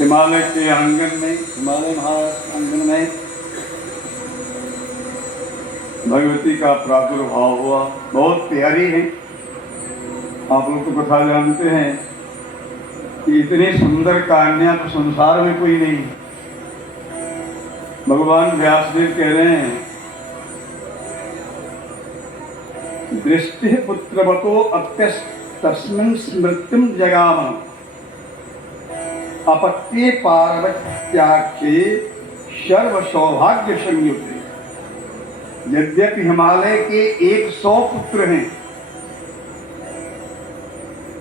हिमालय के आंगन में, हिमालय महाराष्ट्र आंगन में भगवती का प्रादुर्भाव हुआ। बहुत प्यारी है। आप लोग तो कथा जानते हैं कि इतनी सुंदर कन्या तो संसार में कोई नहीं। भगवान व्यासदेव कह रहे हैं, दृष्टि पुत्रवतो अत्यस्तस्मिन् स्मृतिं जगाम अपत्ये पार्वत्याख्ये सर्व सौभाग्य संयुक्त। यद्यपि हिमालय के 100 पुत्र हैं,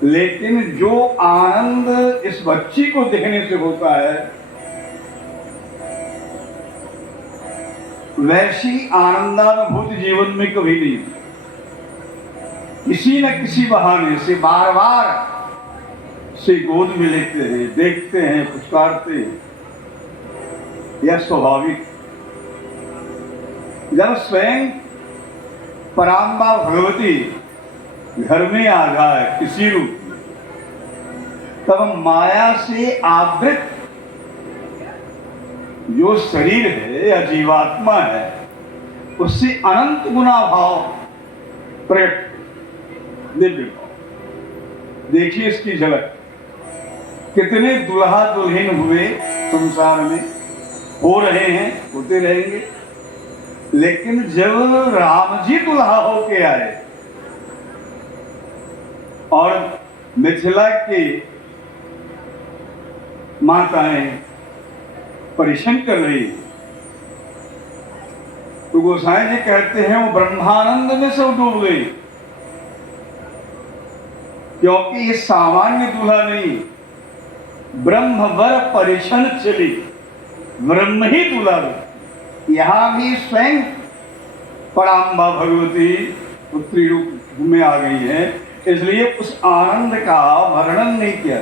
लेकिन जो आनंद इस बच्ची को देखने से होता है, वैसी आनंदानुभूति जीवन में कभी नहीं। किसी न किसी बहाने से बार बार से गोद में लेते हैं, देखते हैं, पुचकारते हैं। यह स्वाभाविक। जब स्वयं पराम्बा भगवती घर में आ जाए किसी रूप में, तब माया से आवृत जो शरीर है या जीवात्मा है, उससे अनंत गुना भाव प्रकट, दिव्य भाव। देखिए इसकी झलक। कितने दुल्हा दुल्हन हुए संसार में, हो रहे हैं, होते रहेंगे, लेकिन जब राम जी दुल्हा होके आए और मिथिला की माताएं परिश्रम कर रही, तो गोसाई जी कहते हैं वो ब्रह्मानंद में सब डूब गई, क्योंकि ये सामान्य दूल्हा नहीं, ब्रह्मवर परिछन चली, ब्रह्म ही दूल्हा। यहां भी स्वयं पराम्बा भगवती पुत्री रूप में आ गई है, इसलिए उस आनंद का वर्णन नहीं किया।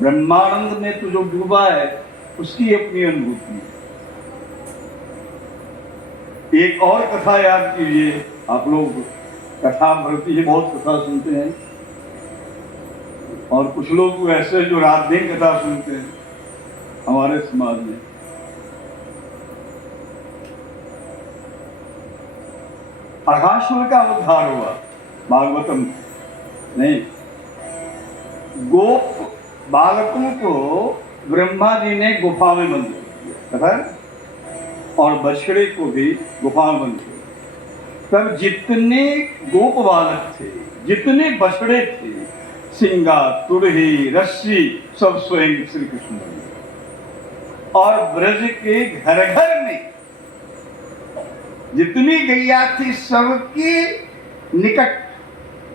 ब्रह्मानंद में तो जो डूबा है उसकी अपनी अनुभूति है। एक और कथा याद कीजिए। आप लोग कथा भरती है, बहुत कथा सुनते हैं, और कुछ लोग ऐसे जो रात दिन कथा सुनते हैं हमारे समाज में। अघासुर का उद्धार हुआ भागवतम नहीं। गोप बालकों को ब्रह्मा जी ने गुफा में बंद किया, और बछड़े को भी गुफा में बंद किया। तब जितने गोप बालक थे, जितने बछड़े थे, सिंगा, तुरही, रस्सी, सब स्वयं श्री कृष्ण बने। और ब्रज के घर घर में जितनी गैया थी, सबके निकट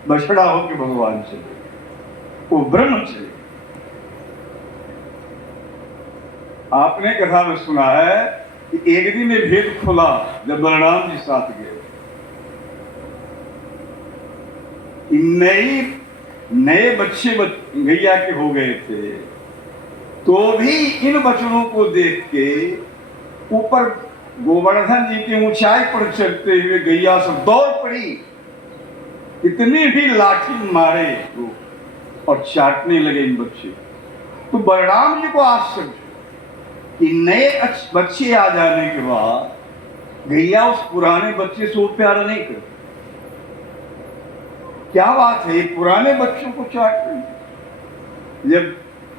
बछड़ा होकर भगवान चले, वो ब्रह्म चले। आपने कथा में सुना है कि एक दिन ये भेद खुला जब बलराम जी साथ गए। नए बच्चे गैया के हो गए थे, तो भी इन बच्चों को देख के ऊपर गोवर्धन जी की ऊंचाई पर चढ़ते हुए गैया सब दौड़ पड़ी। इतनी भी लाठी मारे और चाटने लगे इन बच्चे। तो बलराम जी को आश्चर्य कि नए बच्चे आ जाने के बाद गैया उस पुराने बच्चे से वो प्यार नहीं करती। क्या बात है, पुराने बच्चों को चाट रही। जब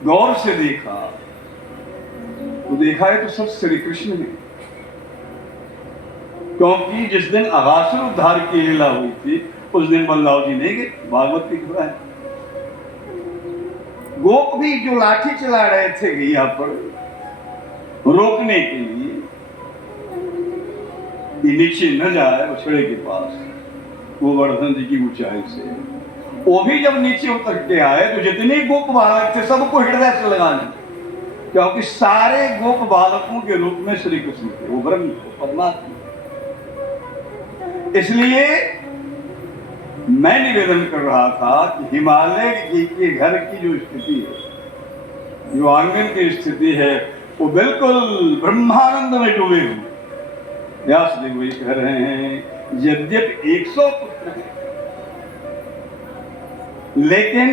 गौर से देखा तो देखा है तो सब श्री कृष्ण है, क्योंकि जिस दिन अघासुर उद्धार की लीला हुई थी उस दिन बलराम जी नहीं गए। भागवत की खबर है। गोप भी जो लाठी चला रहे थे गैया पर रोकने के लिए कि नीचे न जाए बछड़े के पास, गोवर्धन जी की ऊंचाई से। वो भी जब नीचे उतर के आए तो जितने गोप बालक थे सबको हृदय से लगाने, क्योंकि सारे गोप बालकों के रूप में श्री कृष्ण थे, वो ब्रह्म परमात्मा। इसलिए मैं निवेदन कर रहा था कि हिमालय जी के घर की जो स्थिति है, जो आंगन की स्थिति है, वो बिल्कुल ब्रह्मानंद में डूबे हुए। व्यासदेव वही कह रहे हैं, यद्यपि 100 पुत्र हैं, लेकिन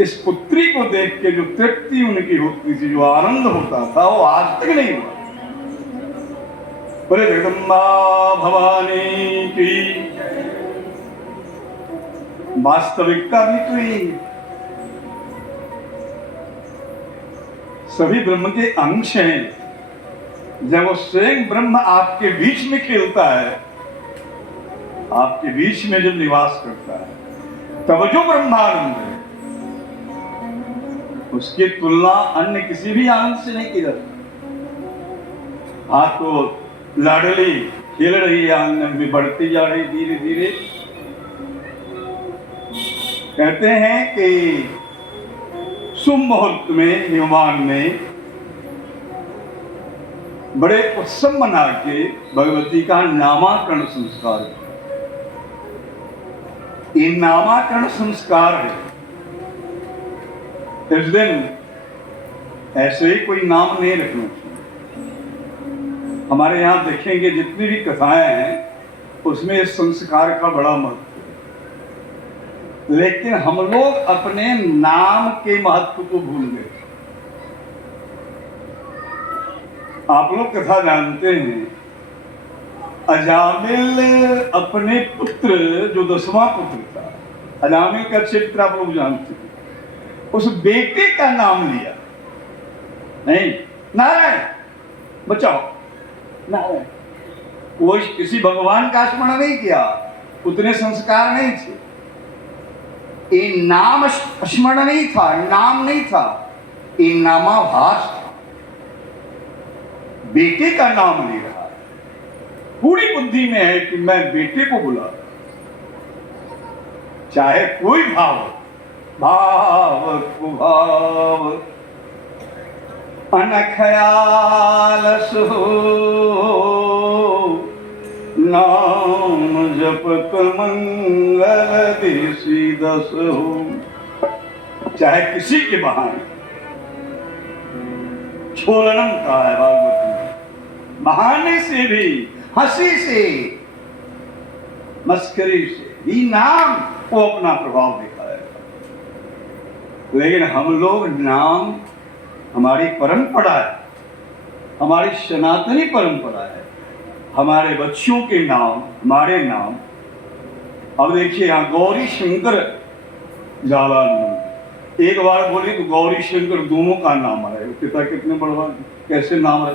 इस पुत्री को देख के जो तृप्ति उनकी होती थी, जो आनंद होता था, वो आज तक नहीं हुआ। बोले जगदम्बा भवानी की। वास्तविकता भी तो यही है, सभी ब्रह्म के अंश हैं। जब वो स्वयं ब्रह्म आपके बीच में खेलता है, आपके बीच में जब निवास करता है, तब जो ब्रह्मानंद है, उसकी तुलना अन्य किसी भी आनंद से नहीं की जा सकती। आपको लाडली खेल रही है, आनंद में बढ़ती जा रही धीरे धीरे। कहते हैं कि शुभ मुहूर्त में नियमान में बड़े उत्सव मना के भगवती का नामाकरण संस्कार। ये नामाकरण संस्कार है। इस दिन ऐसे ही कोई नाम नहीं रखना चाहिए। हमारे यहाँ देखेंगे जितनी भी कथाएं हैं, उसमें इस संस्कार का बड़ा महत्व है। लेकिन हम लोग अपने नाम के महत्व को भूल गए। आप लोग कथा जानते हैं, अजामिल अपने पुत्र, जो 10वां पुत्र था, अजामिल का चरित्र आप लोग जानते हैं, उस बेटे का नाम लिया। नहीं, नारायण बचाओ, नारायण। वो किसी भगवान का स्मरण नहीं किया, उतने संस्कार नहीं थे। ये नाम स्मरण नहीं था, नाम नहीं था, ये नामाभास था। बेटे का नाम ले रहा है, पूरी बुद्धि में है कि मैं बेटे को बुला, चाहे कोई भाव, भाव कुभाव अनखयाल सो, नाम जपत मंगल देसी दस हो। चाहे किसी के बहाने, छोलनम का है भागवत में, बहाने से भी, हंसी से, मस्करी से ही नाम को अपना प्रभाव दिखाएगा। लेकिन हम लोग नाम, हमारी परंपरा है, हमारी सनातनी परंपरा है, हमारे बच्चों के नाम, हमारे नाम। अब देखिए यहाँ गौरी शंकर जालानंद, एक बार बोली तो गौरी शंकर दोनों का नाम आया। पिता कितने बड़वा, कैसे नाम है।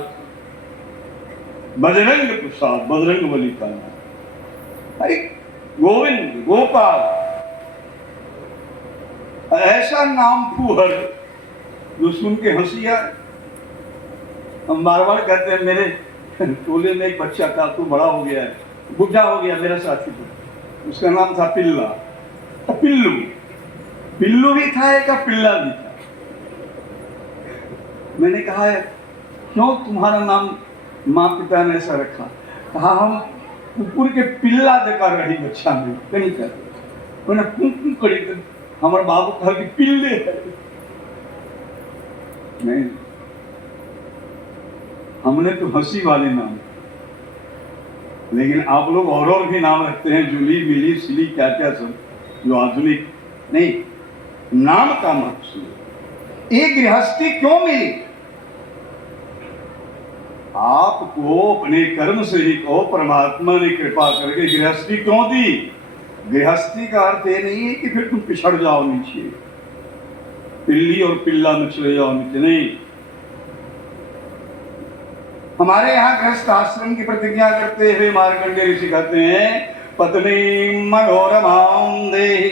बजरंग प्रसाद, बजरंग बली का नाम, अरे गोविंद, गोपाल, ऐसा नाम फूहर जो सुन के हंसी आए। हम बार बार कहते हैं, मेरे टोले में एक बच्चा था, तो बड़ा हो गया है, बुढ़ा हो गया, मेरा साथी था, उसका नाम था पिल्ला, पिल्लू। पिल्लू भी था, एक पिल्ला भी था। मैंने कहा है, क्यों तुम्हारा नाम माँ पिता ने ऐसा रखा? कहा हम कुकुर के पिल्ला देकर रही बच्चा में कहीं कर, मैंने कुम करी, हमारे बाबू कहा कि पिल्ले है। नहीं, हमने तो हंसी वाले नाम, लेकिन आप लोग और भी नाम रखते हैं, जूली, मिली, सिली, क्या क्या सब, जो आधुनिक नहीं। नाम का महत्व, एक गृहस्थी क्यों मिली? आपको अपने कर्म से ही कहो, परमात्मा ने कृपा करके गृहस्थी क्यों दी? गृहस्थी का अर्थ ये नहीं है कि फिर तुम पिछड़ जाओ नीचे, पिल्ली और पिल्ला में चले जाओ नीचे, नहीं। हमारे यहाँ गृहस्थ आश्रम की प्रतिज्ञा करते हुए मार्कंडेय ऋषि कहते हैं, पत्नी मनोरमां देहि।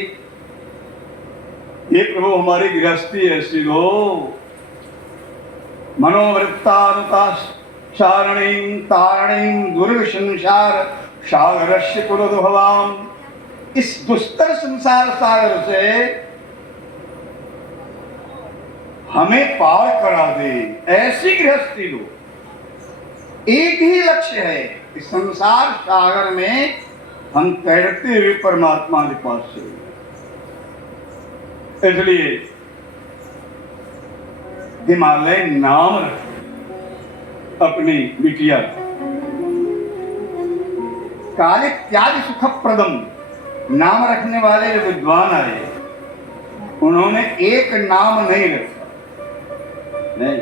ये प्रभु हमारी गृहस्थी ऐसी दो, मनोवृत्तानुता चारणीं तारणीं दुर्ग संसार सागरस्य कुलोद्भवाम, इस दुस्तर संसार सागर से हमें पार करा दे, ऐसी गृहस्थी लो। एक ही लक्ष्य है कि संसार सागर में हम तैरते हुए परमात्मा के पास चले। इसलिए हिमालय नाम रखे अपनी बिटिया। काल इत्यादि सुखप्रदम नाम रखने वाले जो विद्वान आए, उन्होंने एक नाम नहीं रखा, नहीं।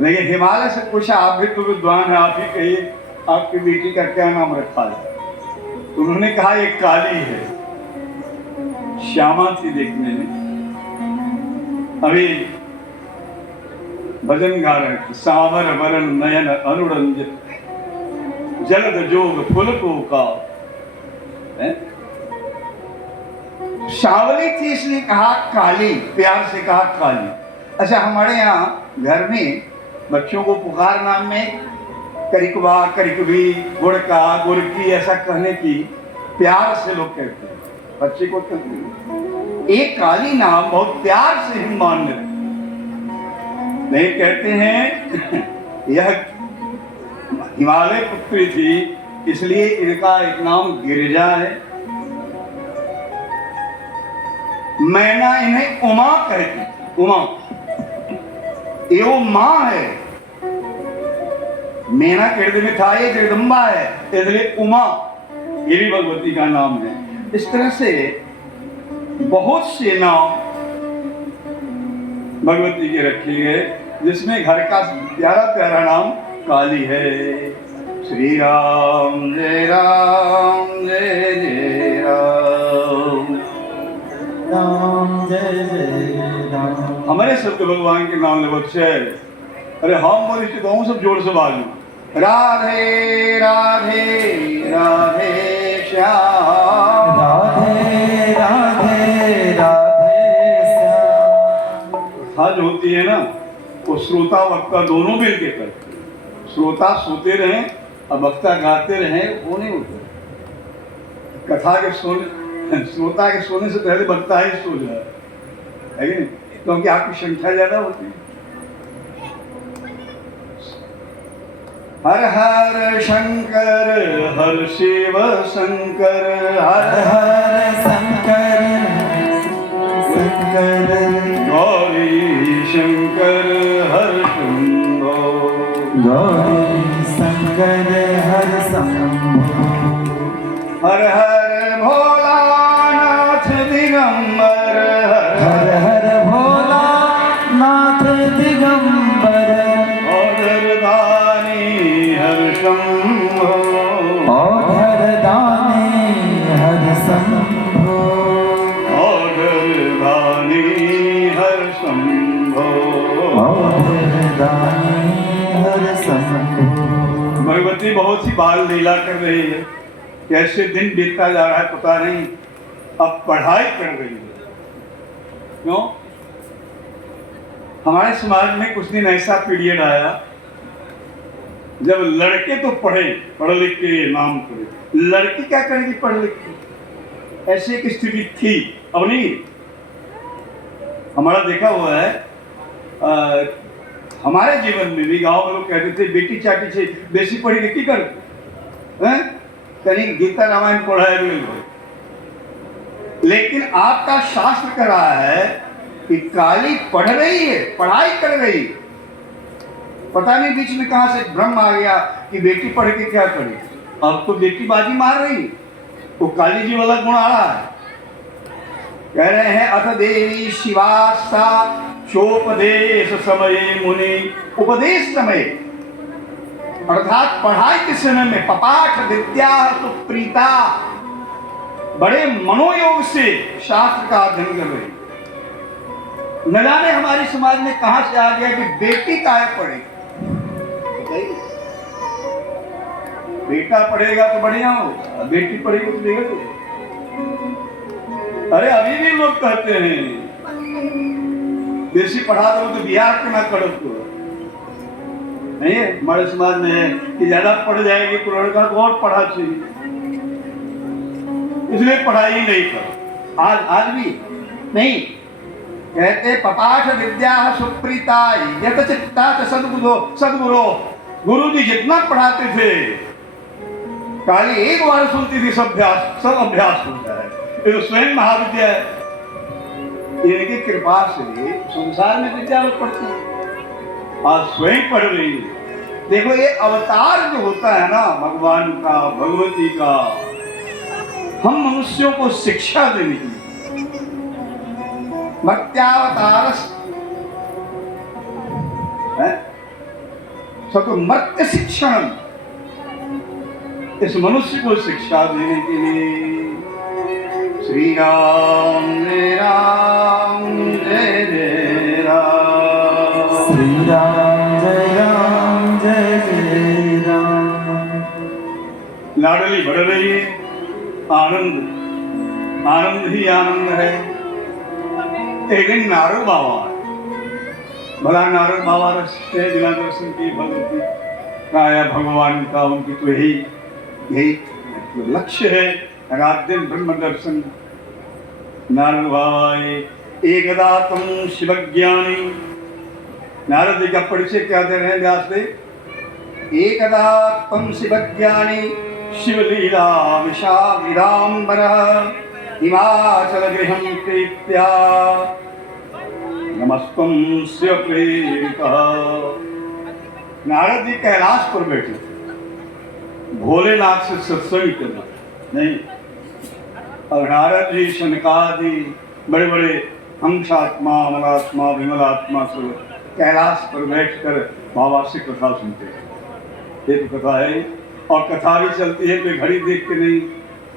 लेकिन हिमालय से पूछा, आप भी तो विद्वान है, आप ही कहिए आपकी बेटी का क्या नाम रखा है। उन्होंने कहा ये काली है, श्यामा थी देखने में। अभी भजन गा रहे थे, सावर वरण नयन अनुरंजित जलद जोग फुलको का। सांवली थी इसलिए कहा काली, प्यार से कहा काली। अच्छा, हमारे यहाँ घर में बच्चों को पुकार नाम में करिकवा, करिकवी, गुड़का, गुड़की ऐसा कहने की प्यार से लोग कहते हैं, बच्चे को कहते हैं। एक काली नाम बहुत प्यार से ही मान्य नहीं कहते हैं। यह हिमालय पुत्री थी, इसलिए इनका एक नाम गिरिजा है। मैना इन्हें उमा कहती, उमा ये वो मां है। मैना हृदय में था, ये जगदम्बा है, इसलिए उमा ये भी भगवती का नाम है। इस तरह से बहुत से नाम भगवती के रखे गए, जिसमें घर का प्यारा प्यारा नाम काली है। श्री राम जय राम, जय जय राम, राम जय जय राम। हमारे सबके भगवान के नाम ले बच्चे। अरे हम बोले गाँव सब जोर से बाजू, राधे राधे राधे श्याम, राधे राधे राधे श्याम। कथा जो होती है ना, वो श्रोता वक्ता दोनों मिल के करते हैं। श्रोता सोते रहे और वक्ता गाते रहे, वो नहीं होता। कथा के सोने, श्रोता के सोने से पहले वक्ता ही सो जाए, है कि नहीं? क्योंकि आपकी संख्या ज्यादा होती है। हर हर शंकर हर शिव शंकर, हर हर शंकर शंकर, गौरी शंकर हर शंभो, गौरी शंकर हर शंभो। हर हर भोलानाथ दिगंबर, हर हर भोला नाथ दिगंबर, औधर दानी हर शंभो, औधर दानी हर शंभो, औधर दानी हर शंभो, औधर दानी हर शंभो। भगवती बहुत सी बाल लीला कर रही है। कैसे दिन बीतता जा रहा है पता नहीं। अब पढ़ाई कर रही है। क्यों? हमारे समाज में कुछ दिन ऐसा पीरियड आया जब लड़के तो पढ़े, पढ़ लिख के नाम करे, लड़की क्या करेगी पढ़ लिख के? ऐसी एक स्थिति थी। अब नहीं, हमारा देखा हुआ है। हमारे जीवन में भी गांव में लोग कहते थे बेटी चाटी से बेसी पढ़ी लिखी कर, कहीं गीता रामायण पढ़ाए हुए। लेकिन आपका शास्त्र कह रहा है कि काली पढ़ रही है, पढ़ाई कर रही। पता नहीं बीच में कहां से भ्रम आ गया कि बेटी पढ़ के क्या करे। अब तो बेटी बाजी मार रही, तो काली जी वाला गुण आ रहा है। कह रहे हैं अथ देवी शिवासा चोपदेश समय मुनि, उपदेश समय अर्थात पढ़ाई के समय में पपाठ विद्या सुप्रीता, बड़े मनोयोग से शास्त्र का अध्ययन कर रहे। न जाने हमारे समाज में कहां से आ गया कि बेटी काहे पढ़े। बेटा पढ़ेगा तो बढ़िया होगा, बेटी पढ़ेगी तो बिगड़। अरे अभी भी लोग कहते हैं बेसी पढ़ा दो तो बिहार के ना करो तो, नहीं है हमारे समाज में है कि ज्यादा पढ़ जाएगी तो लड़का को और पढ़ा चाहिए, इसलिए पढ़ाई नहीं करो। आज भी नहीं कहते पपाठ विद्या सुप्रीता यत चित्ता सदगुरु। गुरु जी जितना पढ़ाते थे खाली एक बार सुनती थी सब अभ्यास होता है। ये तो स्वयं महाविद्या है, इनकी कृपा से संसार में विद्या पढ़ती है, आज स्वयं पढ़ रही है। देखो ये अवतार जो होता है ना भगवान का, भगवती का, हम मनुष्यों को शिक्षा देने की मर्त्यावतार मर्त्य शिक्षण, इस मनुष्य को शिक्षा देने के लिए श्री राम जय राम जय जय राम, श्री राम जय जय राम। लाडली बढ़ रही है, आनंद ही आनंद है। एक दिन नारद बाबा, भला नारद बाबा रहे बिना दर्शन की भगवती प्राय भगवान का उनकी तो यही लक्ष्य है, रात दिन ब्रह्म दर्शन। नारद बाबा एकदा तुम शिवज्ञानी, नारद जी का परिचय क्या दे रहे हैं व्यास देव। एकदा तुम शिवज्ञानी शिवलीला विशाविदाम्बर हिमाचल गृहं प्रीत्या नमस्तुं शिवप्रेरितः। नारद जी कैलाश पर बैठे, भोलेनाथ से सत्संग करना नहीं, और नारद जी शनकादि बड़े बड़े हंसात्मा अमलात्मा विमलात्मा से कैलाश पर बैठकर बाबा से कथा सुनते हैं। ये तो कथा है, और कथा भी चलती है, कोई घड़ी देख के नहीं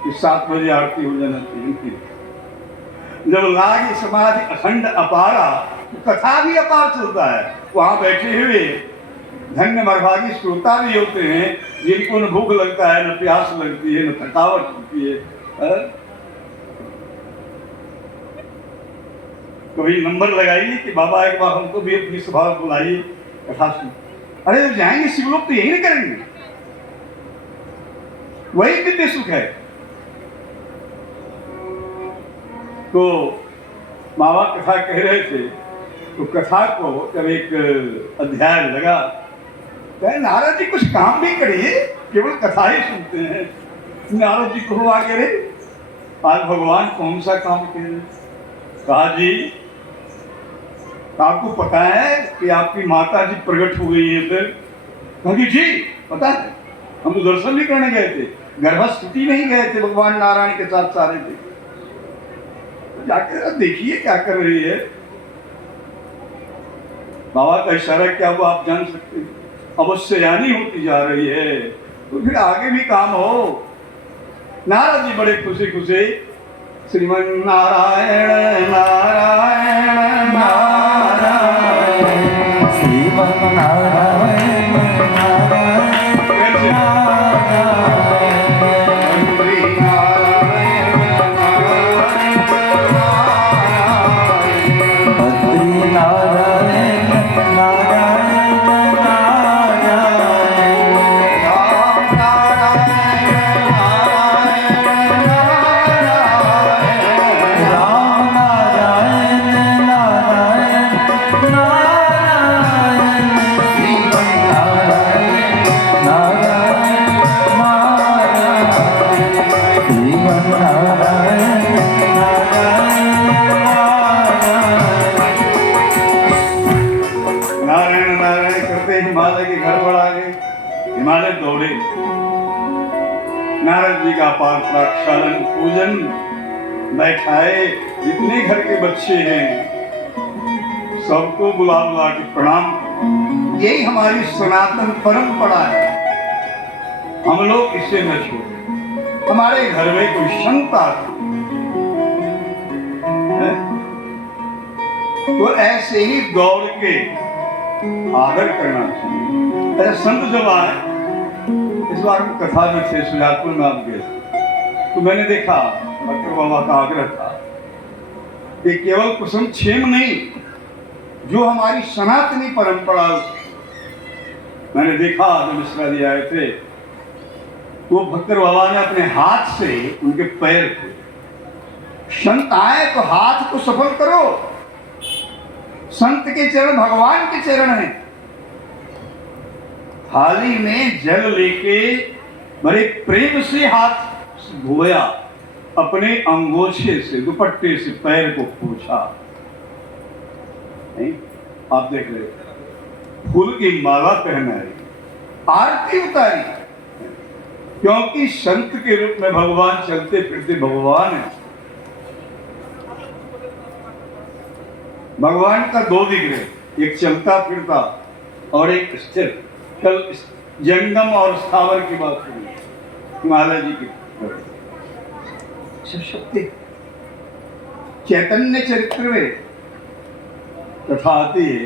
कि 7 बजे आरती हो जाना चाहिए। जब लागी समाधि अखंड अपारा, तो कथा भी अपार चलता है। वहां बैठे हुए धन्य मरभागी श्रोता भी होते हैं जिनको न भूख लगता है, न प्यास लगती है, न थकावट होती है। कभी नंबर लगाइए कि बाबा एक बार हमको भी अपनी सभा बुलाइए, कथा सुन। अरे जब जाएंगे शिव लोग तो यही नहीं करेंगे, वही दिव्य सुख है। तो बाबा कथा कह रहे थे, तो कथा को जब एक अध्याय लगा, कहे नारद जी कुछ काम भी करिए, केवल कथा ही सुनते हैं। नारद जी को हुआ कह रहे आज भगवान कौन सा काम कह रहे। कहा जी आपको पता है कि आपकी माता जी प्रकट हो गई है फिर? कहा जी पता है, हम तो दर्शन भी करने गए थे, गर्भस्थिति नहीं गए थे, भगवान नारायण के साथ सारे थे। जाकर देखिए क्या कर रही है। बाबा का इशारा क्या हुआ आप जान सकते हैं, अवश्य यानी होती जा रही है, तो फिर आगे भी काम हो। नारद जी बड़े खुशी खुशी श्रीमन नारायण नारायण नारायण श्रीमन नारायण हिमालय दौड़े। नारद जी का पाठ प्रक्षालन पूजन बैठाए, जितने घर के बच्चे हैं सबको बुला बुला के प्रणाम। यही हमारी सनातन परंपरा है, हम लोग इससे न छोड़े। हमारे घर में कोई शंका है तो ऐसे ही दौड़ के आदर करना चाहिए। संत जब आए, इस बार हम कथा में थे सुजानपुर में आप गए, तो मैंने देखा डॉक्टर बाबा का आग्रह था कि केवल कुसुम क्षेम नहीं, जो हमारी सनातनी परंपरा मैंने देखा जब मिश्रा जी आए थे, वो भक्कर बाबा ने अपने हाथ से उनके पैर थे। संत आए तो हाथ को सफल करो। संत के चरण भगवान के चरण हैं। थाली में जल लेके बड़े प्रेम से हाथ धोया, अपने अंगोछे से दुपट्टे से पैर को पोंछा। नहीं, आप देख रहे, फूल की माला पहनाई, आरती उतारी, क्योंकि संत के रूप में भगवान चलते फिरते भगवान है। भगवान का दो विग्रह, एक चलता फिरता और एक स्थिर। कल जंगम और स्थावर की बात करी, माला जी की शक्ति चैतन्य चरित्र में कथा आती है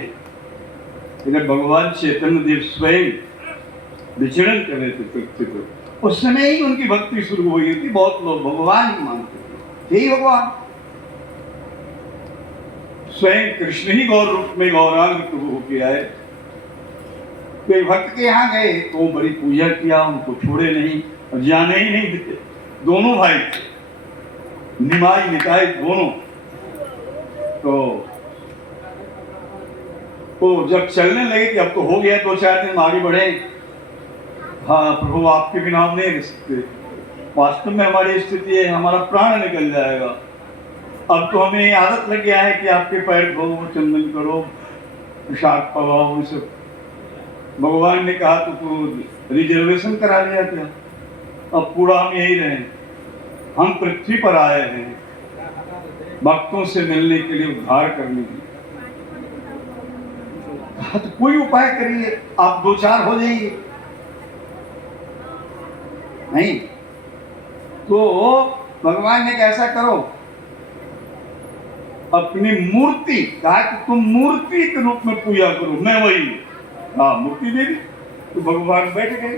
कि जब भगवान चैतन्य देव स्वयं विचरण कर रहे थे पृथ्वी पर, उस समय ही उनकी भक्ति शुरू हो गई थी। बहुत लोग भगवान ही मानते थे, यही भगवान स्वयं कृष्ण ही गौर रूप में गौरांग प्रभु होके आए। कोई भक्त के यहाँ गए तो बड़ी पूजा किया, उनको छोड़े नहीं और जाने ही नहीं देते। दोनों भाई थे, निमाई निकाय दोनों। तो जब चलने लगे कि अब तो हो गया, 2-4 दिन आगे बढ़े, हाँ प्रभु आपके बिना हम नहीं रह सकते, वास्तव में हमारी स्थिति है, हमारा प्राण निकल जाएगा। अब तो हमें आदत लग गया है कि आपके पैर धो, चंदन करो, प्रसाद पवाओ, सब। भगवान ने कहा तो रिजर्वेशन करा लिया क्या? अब पूरा हम यही रहे। हम पृथ्वी पर आए हैं भक्तों से मिलने के लिए, उद्धार करने के लिए। तो कोई उपाय करिए, आप 2-4 हो जाइए। नहीं तो भगवान ने कैसा करो, अपनी मूर्ति, कहा कि तुम मूर्ति के रूप में पूजा करो, मैं वही। हाँ, मूर्ति दे दी तो भगवान बैठ गए।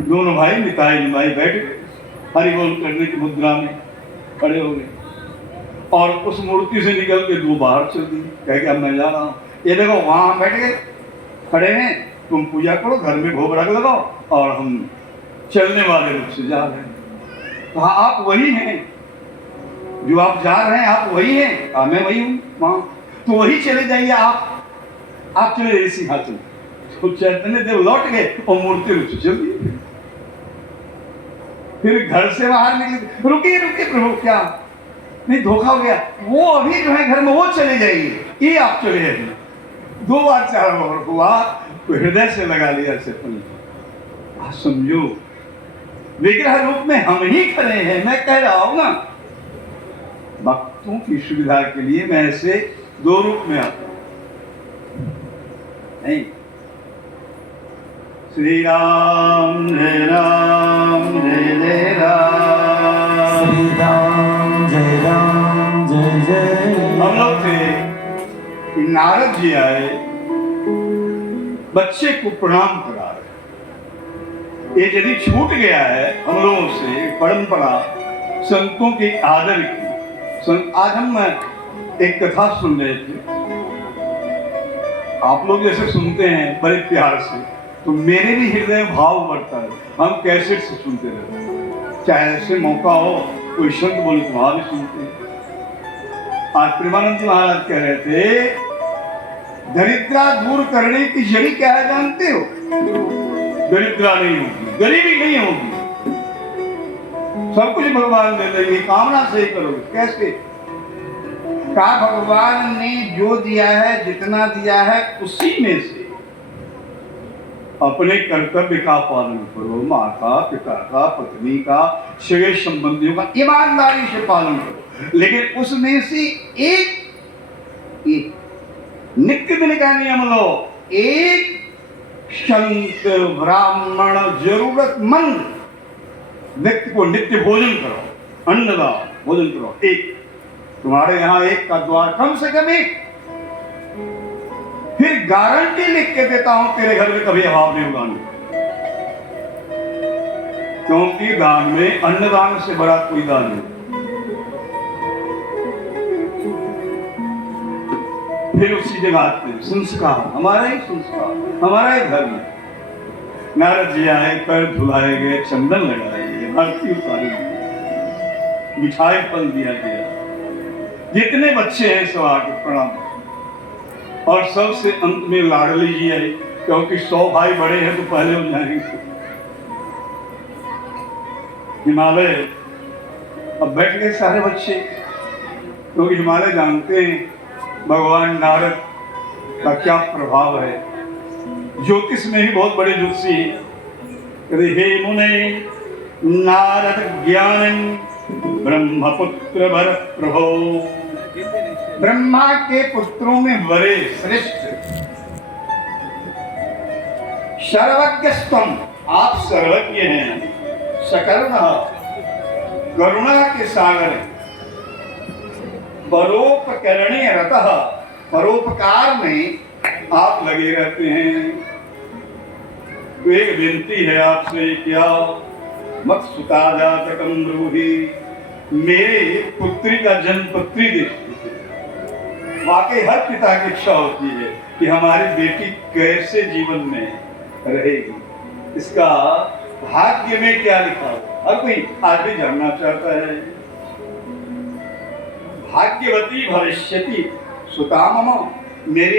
दोनों भाई निताई निमाई बैठ गए, हरि बोल करने की मुद्रा में खड़े हो गए। और उस मूर्ति से निकल के 2 बाहर चल दी, कह के अब मैं जा रहा हूँ। ये देखो वहां बैठ गए, खड़े हैं, तुम पूजा करो, घर में भोग रख लगाओ, और हम चलने वाले रूप से जा रहे हैं। कहा आप वही हैं जो आप जा रहे हैं, आप वही हैं? कहा मैं वही हूँ वहां। तो वही चले जाइए, आप चले जाइए सिंहासन। तो चैतन्य देव लौट गए और मूर्ति रूप से चल दिए। फिर घर से बाहर निकले, रुकिए रुकिए प्रभु, क्या नहीं धोखा हो गया? वो अभी जो है घर में, वो चले जाइए, ये आप चले जाइए। 2 बार 4 बार हुआ तो हृदय से लगा लिया चैतन्य। समझो, विग्रह रूप में हम ही खड़े हैं। मैं कह रहा हूं ना, भक्तों की सुविधा के लिए मैं ऐसे 2 रूप में आता हूं। नहीं, श्री राम जय राम जय जय राम, श्री राम जय जय। हम लोग थे कि नारद जी आए, बच्चे को प्रणाम करा रहे। ये यदि छूट गया है हम लोगों से परंपरा संतों के आदर की। आज हम एक कथा सुन रहे थे, आप लोग जैसे सुनते हैं बड़े प्यार से, तो मेरे भी हृदय में भाव बढ़ता है। हम कैसेट से सुनते रहते हैं, चाहे ऐसे मौका हो कोई संत बोले तो वहां भी सुनते हैं। आज प्रेमानंद जी महाराज कह रहे थे, दरिद्रा दूर करने की जड़ी क्या है जानते हो? दरिद्रा नहीं होगी, गरीबी नहीं होगी, सब कुछ भगवान दे देंगे, कामना से ही करोगे। कैसे? कहा भगवान ने जो दिया है, जितना दिया है, उसी में से अपने कर्तव्य का पालन करो। माता पिता का, पत्नी का, सगे संबंधियों का ईमानदारी से पालन करो। लेकिन उसमें से एक नित्य दिन का नियम लो, एक संत ब्राह्मण जरूरतमंद व्यक्ति को नित्य भोजन करो, अन्नदान भोजन करो। एक तुम्हारे यहाँ एक का द्वार, कम से कम एक। फिर गारंटी लिख के देता हूं, तेरे घर में कभी अभाव नहीं होगा। क्योंकि दान में, अन्नदान से बड़ा कोई दान नहीं। फिर उसी जगह आते हैं संस्कार, हमारा ही संस्कार, हमारा ही धर्म। नारद जी आए, पैर धुलाए गए, चंदन लगाए गए, आरती उतारी गई, मिठाई फल दिया गया। जितने बच्चे हैं सब आके प्रणाम, और सबसे अंत में लाडली जी आई, क्योंकि 100 भाई बड़े हैं तो पहले हो जाएंगे। हिमालय अब बैठ गए सारे बच्चे, क्योंकि हिमालय जानते हैं भगवान नारद का क्या प्रभाव है। ज्योतिष में भी बहुत बड़े ज्योतिषी हैं। हे मुने नारद ज्ञान ब्रह्मपुत्र वर प्रभो, ब्रह्मा के पुत्रों में बड़े श्रेष्ठ, सर्वज्ञस्तम, आप सर्वज्ञ हैं, सकरुणा, करुणा के सागर, परोपकरणे रतः, परोपकार में आप लगे रहते हैं। तो एक विनती है आपसे, क्या मत सुता जातकम ब्रूहि, मेरे पुत्री का जन्म पुत्री दे। वाकई हर पिता की इच्छा होती है कि हमारी बेटी कैसे जीवन में रहेगी, इसका भाग्य में क्या लिखा हो, हर कोई आज भी जानना चाहता है। भाग्यवती भविष्यति सुता मम, मेरी